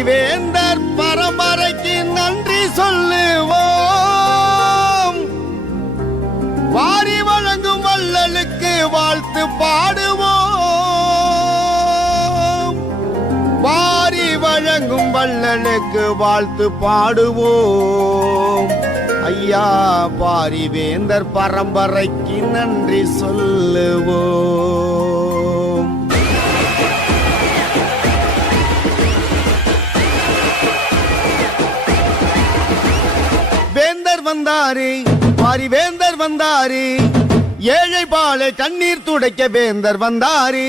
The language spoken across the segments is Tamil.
பாரிவேந்தர் பரம்பரைக்கு நன்றி சொல்லுவோம். வாரி வழங்கும் வள்ளலுக்கு வாழ்த்து பாடுவோம். வாரி வழங்கும் வள்ளலுக்கு வாழ்த்து பாடுவோம். ஐயா பாரிவேந்தர் பரம்பரைக்கு நன்றி சொல்லுவோம். வேந்தர் வந்தாரு, பாரிவேந்தர் வந்தாரு, ஏழை பாலை கண்ணீர் துடைக்க வேந்தர் வந்தாரு,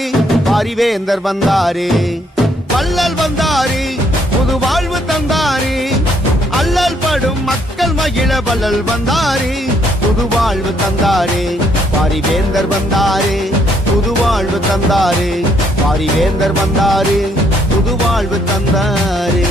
பாரிவேந்தர் வந்தாரு. வள்ளல் வந்தாரு, புது வாழ்வு தந்தாரு, அல்லல் படும் மக்கள் மகிழ வள்ளல் வந்தாரு, புது வாழ்வு தந்தாரு. பாரிவேந்தர் வந்தாரு, புது வாழ்வு தந்தாரு, பாரிவேந்தர் வந்தாரு, புது வாழ்வு தந்தாரு.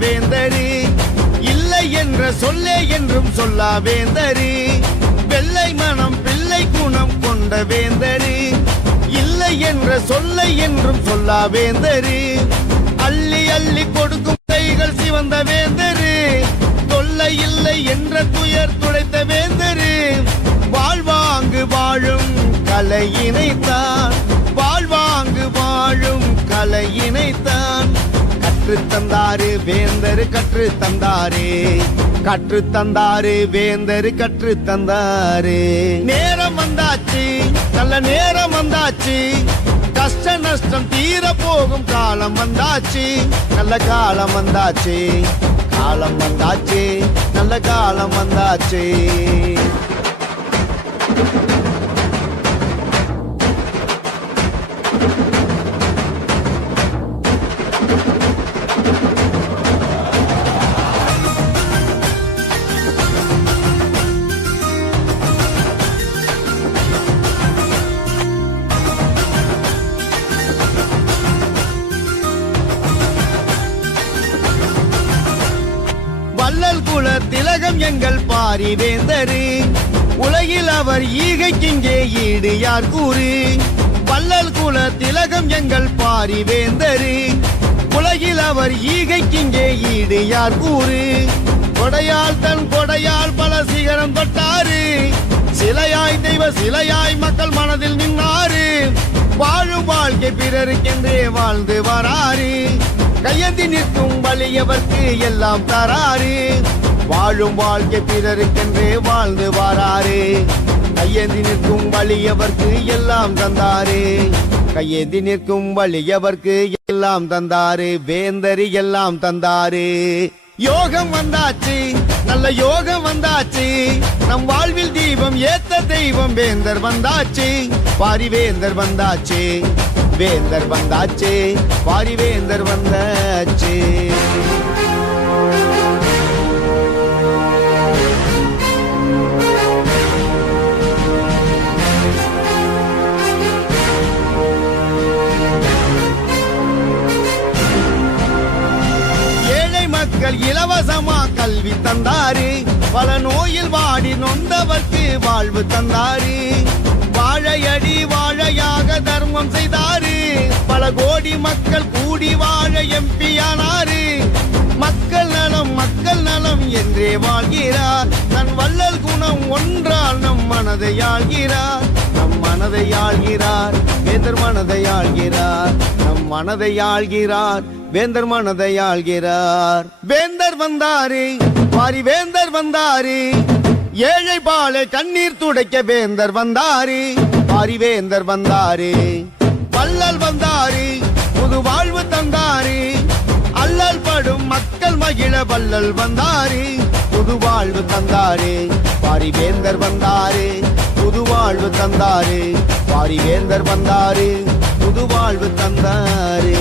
வேந்தரி இல்லை என்ற சொல்லே என்றும் சொல்லா வேந்தரி, வெள்ளை மனம் பிள்ளை குணம் கொண்ட வேந்தரி, இல்லை என்ற சொல்லை என்றும் சொல்லா வேந்தரி, அள்ளி அள்ளி கொடுக்கும் கைகள் சிவந்த வேந்தரி, தொல்லை இல்லை என்ற துயர் துடைத்த வேந்தரி, வாழ்வாங்கு வாழும் கலையினைத்தான், வாழ்வாங்கு வாழும் கலையினைத்தான் கற்று தந்தாரு வேந்தரு, கற்று தந்தாரே, கற்று தந்தாரு வேந்தரு, கற்று தந்தாரு. நேரம் வந்தாச்சு, நல்ல நேரம் வந்தாச்சு, கஷ்ட நஷ்டம் தீர போகும் காலம் வந்தாச்சு, நல்ல காலம் வந்தாச்சு, காலம் வந்தாச்சு, நல்ல காலம் வந்தாச்சு. வள்ளல் குல திலகம் எங்கள் பாரிவேந்தரு, உலகில் அவர் ஈகைக்கிங்கே ஈடு யார் கூறு. வள்ளல் குல திலகம் எங்கள் பாரிவேந்தரு, உலகில் அவர் ஈகைக்கிங்கே ஈடு யார் கூறு. கொடையால் தன் கொடையால் பல சிகரம் தொட்டாரு, சிலையாய் தெய்வ சிலையாய் மக்கள் மனதில் நின்னாரு, வாழும் வாழ்க்கை பிறருக்கென்றே வாழ்ந்து வராரு, கையேந்தி நிற்கும் வலியவர்க்கு எல்லாம் தராரு, வாழும் வாழ்க்கை பிறருக்கென்றே வாழ்ந்து வாராரு, கையேந்தி நிற்கும் வலியவர்க்கு எல்லாம் தந்தாரு, கையேந்தி நிற்கும் வலியவர்க்கு எல்லாம் தந்தாரு, வேந்தரி எல்லாம் தந்தாரு. யோகம் வந்தாச்சு, நல்ல யோகம் வந்தாச்சு, நம் வாழ்வில் தீபம் ஏத்த தெய்வம் வேந்தர் வந்தாச்சு, பாரிவேந்தர் வந்தாச்சு, வேந்தர் வந்தாச்சு, பாரிவேந்தர் வந்தாச்சு. ஏழை மக்கள் இலவசமா கல்வி தந்தாரு, பல நோயில் வாடி நொந்தவர்க்கு வாழ்வு தந்தாரு, வாழையடி வாழையாக தர்மம் செய்தாரு, பல கோடி மக்கள் கூடி வாழ எம்பியானாரு, மக்கள் நலம் என்றே வாழ்கிறார், தன் வள்ளல் குணம் ஒன்றால் நம் மனதை ஆள்கிறார், நம் மனதை ஆள்கிறார், வேந்தர் மனதை ஆள்கிறார், நம் மனதை ஆள்கிறார், வேந்தர் மனதை ஆள்கிறார். வேந்தர் வந்தாரு, பாரிவேந்தர் வந்தாரு, ஏழை பாலை கண்ணீர் துடைக்க வேந்தர் வந்தாரு, பாரிவேந்தர் வந்தாரு. வள்ளல் வந்தாரு, புது வாழ்வு தந்தாரு, அல்லல் படும் மக்கள் மகிழ வள்ளல் வந்தாரு, புது வாழ்வு தந்தாரு, பாரிவேந்தர் வந்தாரு, புது வாழ்வு தந்தாரு, பாரிவேந்தர் வந்தாரு, புது வாழ்வு தந்தாரு.